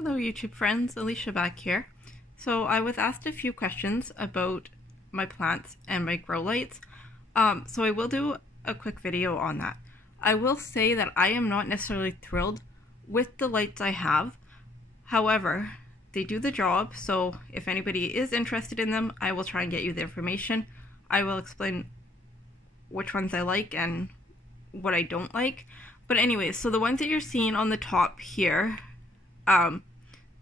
Hello YouTube friends, Alicia back here. So I was asked a few questions about my plants and my grow lights. So I will do a quick video on that. I will say that I am not necessarily thrilled with the lights I have. However, they do the job, so if anybody is interested in them, I will try and get you the information. I will explain which ones I like and what I don't like. But anyways, so the ones that you're seeing on the top here,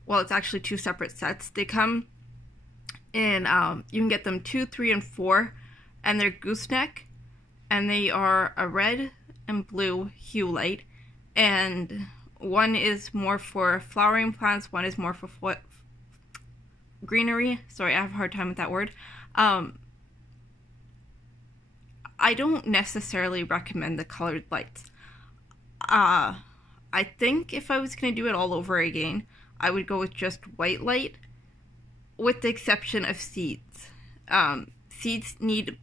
well, it's actually two separate sets. They come in, you can get them 2, 3, and 4, and they're gooseneck, and they are a red and blue hue light, and one is more for flowering plants, one is more for greenery. Sorry, I have a hard time with that word. I don't necessarily recommend the colored lights. I think if I was going to do it all over again, I would go with just white light, with the exception of seeds. Seeds need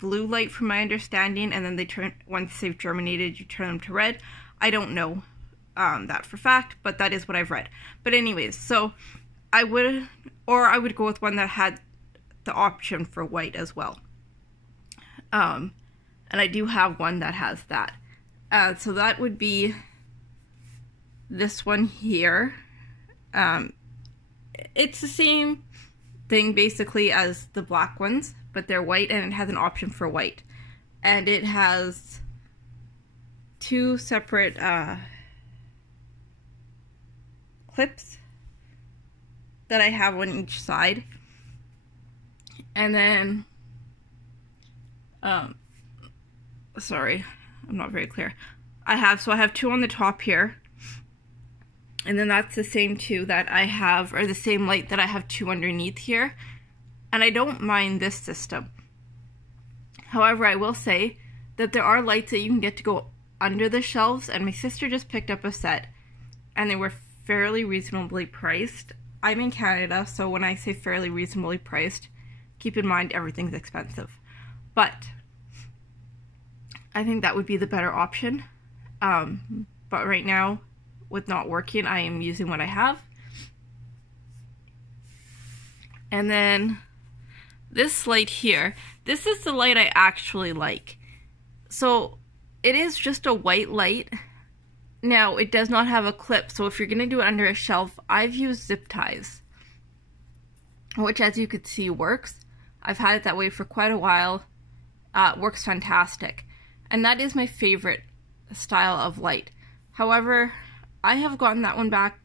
blue light from my understanding, and then they turn, once they've germinated, you turn them to red. I don't know that for fact, but that is what I've read. But anyways, so I would go with one that had the option for white as well. And I do have one that has that. So that would be this one here. It's the same thing basically as the black ones, but they're white and it has an option for white. And it has two separate clips that I have on each side. And then, sorry, I'm not very clear. I have two on the top here. And then that's the same two that I have, or the same light that I have two underneath here. And I don't mind this system. However, I will say that there are lights that you can get to go under the shelves, and my sister just picked up a set, and they were fairly reasonably priced. I'm in Canada, so when I say fairly reasonably priced, keep in mind everything's expensive. But I think that would be the better option. But right now, with not working, I am using what I have. And then this light here, this is the light I actually like. So it is just a white light. Now, it does not have a clip, so if you're going to do it under a shelf, I've used zip ties, which, as you could see, works. I've had it that way for quite a while. It works fantastic. And that is my favorite style of light. However, I have gotten that one back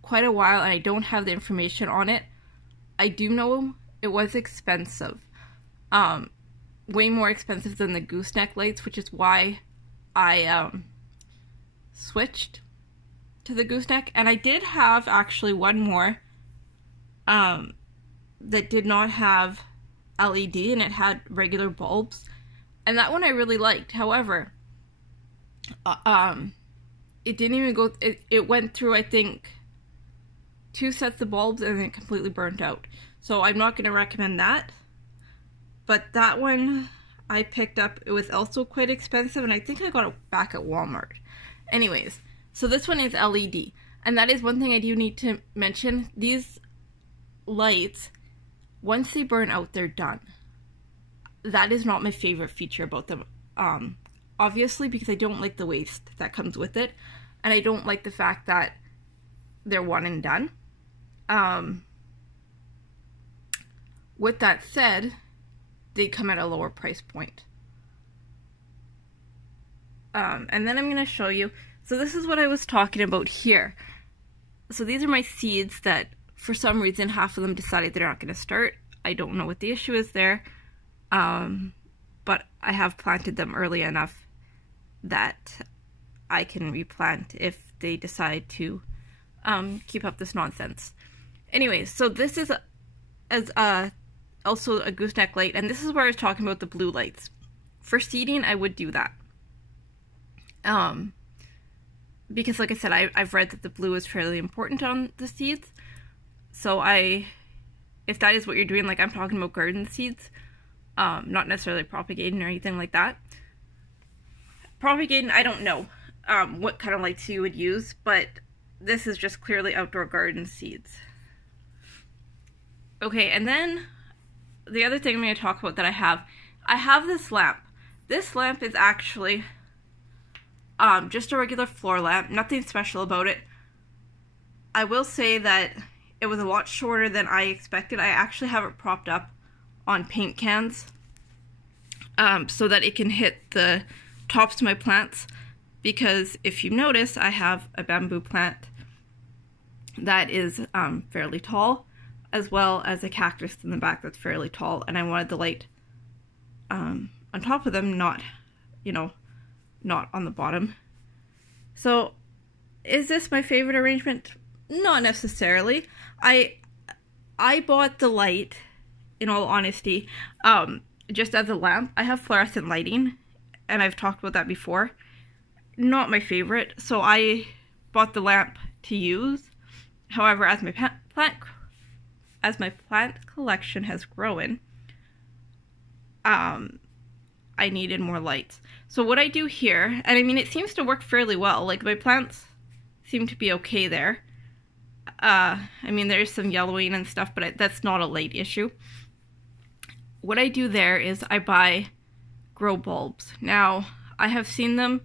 quite a while, and I don't have the information on it. I do know it was expensive. Way more expensive than the gooseneck lights, which is why I switched to the gooseneck. And I did have actually one more that did not have LED, and it had regular bulbs. And that one I really liked. However, it didn't even go, it went through, I think, 2 sets of bulbs and then completely burnt out. So I'm not going to recommend that. But that one I picked up, it was also quite expensive, and I think I got it back at Walmart. Anyways, so this one is LED. And that is one thing I do need to mention. These lights, once they burn out, they're done. That is not my favorite feature about them. Obviously, because I don't like the waste that comes with it, and I don't like the fact that they're one and done. With that said, they come at a lower price point. And then I'm going to show you, so this is what I was talking about here. So these are my seeds that, for some reason, half of them decided they're not going to start. I don't know what the issue is there. But I have planted them early enough that I can replant if they decide to keep up this nonsense. Anyways, so this is also a gooseneck light, and this is where I was talking about the blue lights. For seeding, I would do that. Because like I said, I've read that the blue is fairly important on the seeds. So if that is what you're doing, like I'm talking about garden seeds, not necessarily propagating or anything like that. Propagating, I don't know what kind of lights you would use, but this is just clearly outdoor garden seeds. Okay, and then the other thing I'm going to talk about that I have this lamp. This lamp is actually just a regular floor lamp, nothing special about it. I will say that it was a lot shorter than I expected. I actually have it propped up on paint cans so that it can hit the tops of my plants, because if you notice, I have a bamboo plant that is fairly tall, as well as a cactus in the back that's fairly tall, and I wanted the light on top of them, not, you know, not on the bottom. So, is this my favorite arrangement? Not necessarily. I bought the light, in all honesty, just as a lamp. I have fluorescent lighting, and I've talked about that before. Not my favorite, so I bought the lamp to use. However, as my plant collection has grown, I needed more lights. So what I do here, and I mean, it seems to work fairly well. Like, my plants seem to be okay there. I mean, there's some yellowing and stuff, but that's not a light issue. What I do there is I buy grow bulbs. Now, I have seen them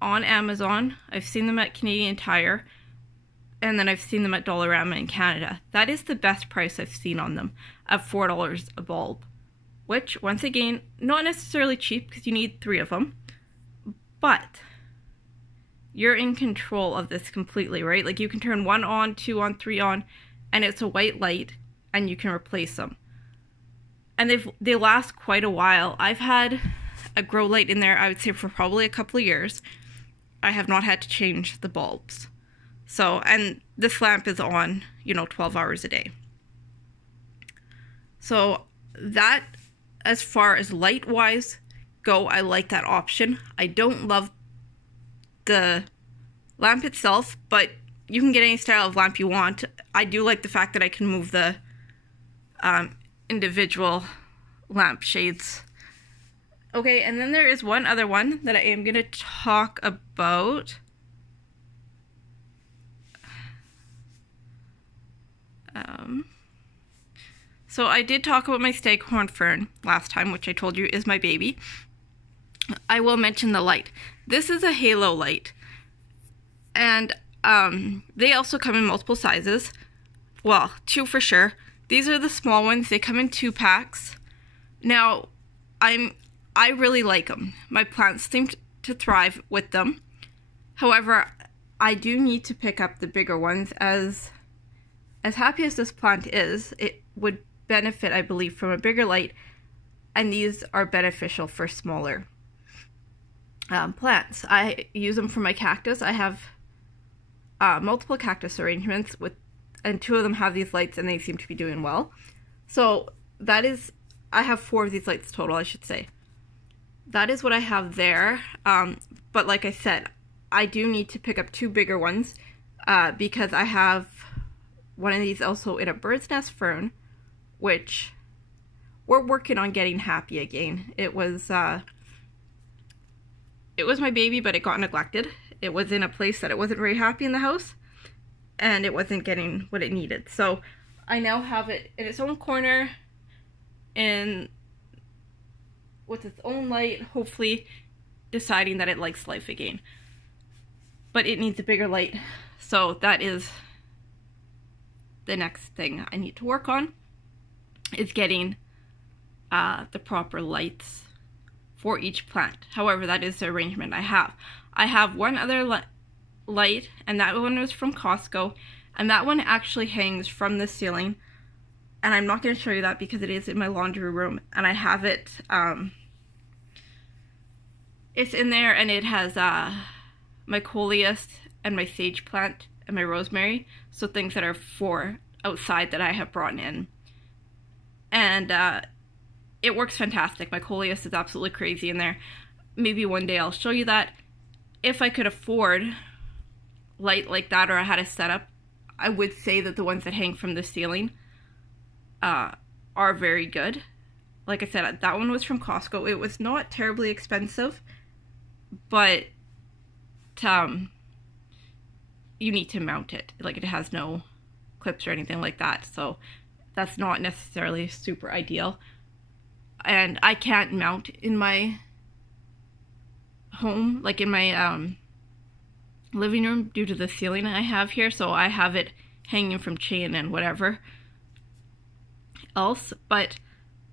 on Amazon. I've seen them at Canadian Tire. And then I've seen them at Dollarama in Canada. That is the best price I've seen on them, at $4 a bulb. Which, once again, not necessarily cheap because you need 3 of them. But you're in control of this completely, right? Like, you can turn 1 on, 2 on, 3 on, and it's a white light, and you can replace them. And they last quite a while. I've had a grow light in there, I would say, for probably a couple of years. I have not had to change the bulbs. So, and this lamp is on, 12 hours a day. So that, as far as light-wise go, I like that option. I don't love the lamp itself, but you can get any style of lamp you want. I do like the fact that I can move the individual lamp shades. Okay, and then there is one other one that I am going to talk about. So I did talk about my staghorn fern last time, which I told you is my baby. I will mention the light. This is a halo light, and they also come in multiple sizes. Well, 2 for sure. These are the small ones. They come in 2 packs. Now, I really like them. My plants seem to thrive with them. However, I do need to pick up the bigger ones. As happy as this plant is, it would benefit, I believe, from a bigger light, and these are beneficial for smaller plants. I use them for my cactus. I have multiple cactus arrangements and 2 of them have these lights, and they seem to be doing well. So that is, I have 4 of these lights total, I should say. That is what I have there. But like I said, I do need to pick up 2 bigger ones because I have one of these also in a bird's nest fern, which we're working on getting happy again. It was my baby, but it got neglected. It was in a place that it wasn't very happy in the house, and it wasn't getting what it needed. So I now have it in its own corner, and with its own light, hopefully deciding that it likes life again. But it needs a bigger light, so that is the next thing I need to work on, is getting the proper lights for each plant. However, that is the arrangement I have. I have one other light, and that one was from Costco, and that one actually hangs from the ceiling, and I'm not going to show you that because it is in my laundry room, and I have it, it's in there, and it has my coleus and my sage plant and my rosemary, so things that are for outside that I have brought in. And it works fantastic. My coleus is absolutely crazy in there. Maybe one day I'll show you that. If I could afford light like that, or I had a setup, I would say that the ones that hang from the ceiling are very good. Like I said, that one was from Costco. It was not terribly expensive, but you need to mount it. Like, it has no clips or anything like that, so that's not necessarily super ideal. And I can't mount in my home, like in my living room, due to the ceiling I have here, so I have it hanging from chain and whatever else. But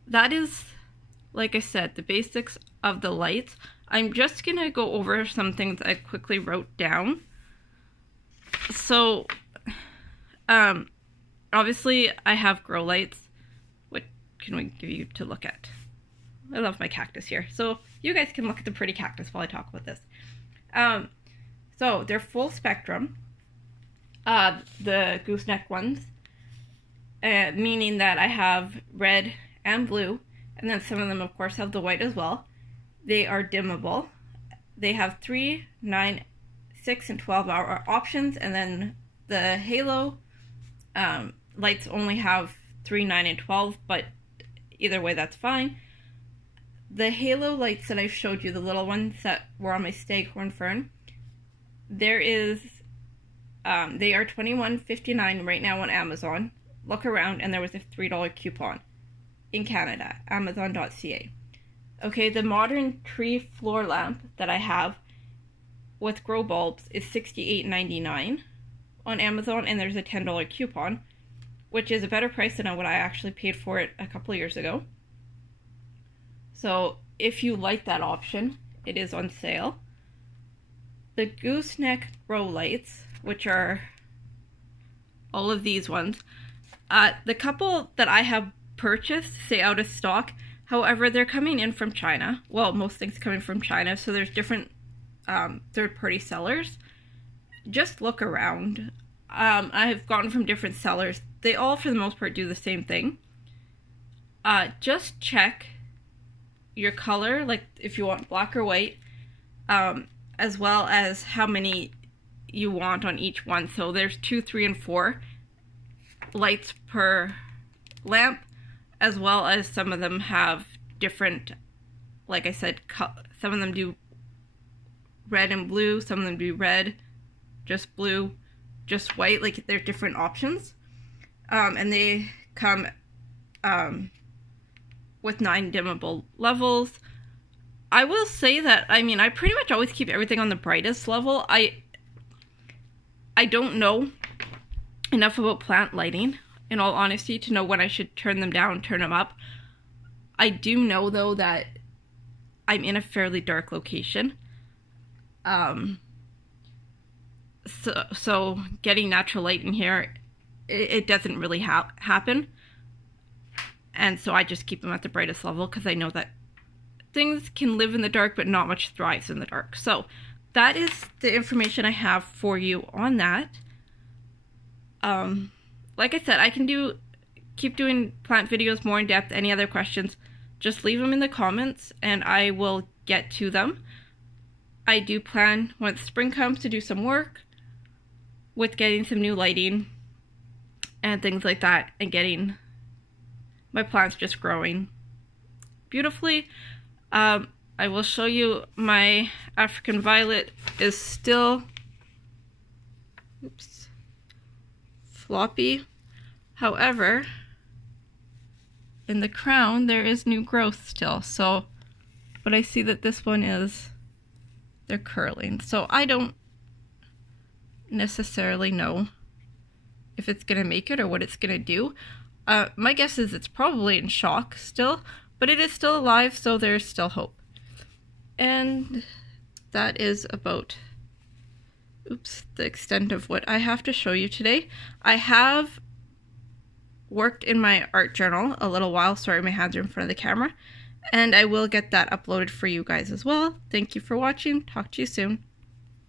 that is, like I said, the basics of the lights. I'm just gonna go over some things I quickly wrote down. So obviously I have grow lights. What can we give you to look at? I love my cactus here, so you guys can look at the pretty cactus while I talk about this. So they're full spectrum, the gooseneck ones, meaning that I have red and blue, and then some of them of course have the white as well. They are dimmable. They have 3, 9, 6, and 12 hour options, and then the halo lights only have 3, 9, and 12, but either way that's fine. The halo lights that I showed you, the little ones that were on my staghorn fern, there is, they are $21.59 right now on Amazon. Look around, and there was a $3 coupon in Canada, amazon.ca. Okay, the modern tree floor lamp that I have with grow bulbs is $68.99 on Amazon, and there's a $10 coupon, which is a better price than what I actually paid for it a couple of years ago. So if you like that option, it is on sale. The gooseneck grow lights, which are all of these ones, the couple that I have purchased say out of stock. However, they're coming in from China. Well, most things coming from China, so there's different third-party sellers. Just look around. I have gotten from different sellers. They all, for the most part, do the same thing. Just check your color, like if you want black or white, as well as how many you want on each one. So there's 2, 3, and 4 lights per lamp, as well as some of them have different, like I said, some of them do red and blue, some of them do red, just blue, just white, like they're different options. And they come with 9 dimmable levels. I will say that, I mean, I pretty much always keep everything on the brightest level. I don't know enough about plant lighting, in all honesty, to know when I should turn them down, turn them up. I do know, though, that I'm in a fairly dark location. So getting natural light in here, it doesn't really happen. And so I just keep them at the brightest level, because I know that things can live in the dark, but not much thrives in the dark. So that is the information I have for you on that. Like I said, I can keep doing plant videos more in depth. Any other questions, just leave them in the comments and I will get to them. I do plan, once spring comes, to do some work with getting some new lighting and things like that, and getting my plants just growing beautifully. I will show you my African violet is still, oops, floppy. However, in the crown there is new growth still. So, but I see that this one is, they're curling. So I don't necessarily know if it's gonna make it or what it's gonna do. My guess is it's probably in shock still, but it is still alive, so there's still hope. And that is about, oops, the extent of what I have to show you today. I have worked in my art journal a little while. Sorry, my hands are in front of the camera. And I will get that uploaded for you guys as well. Thank you for watching. Talk to you soon.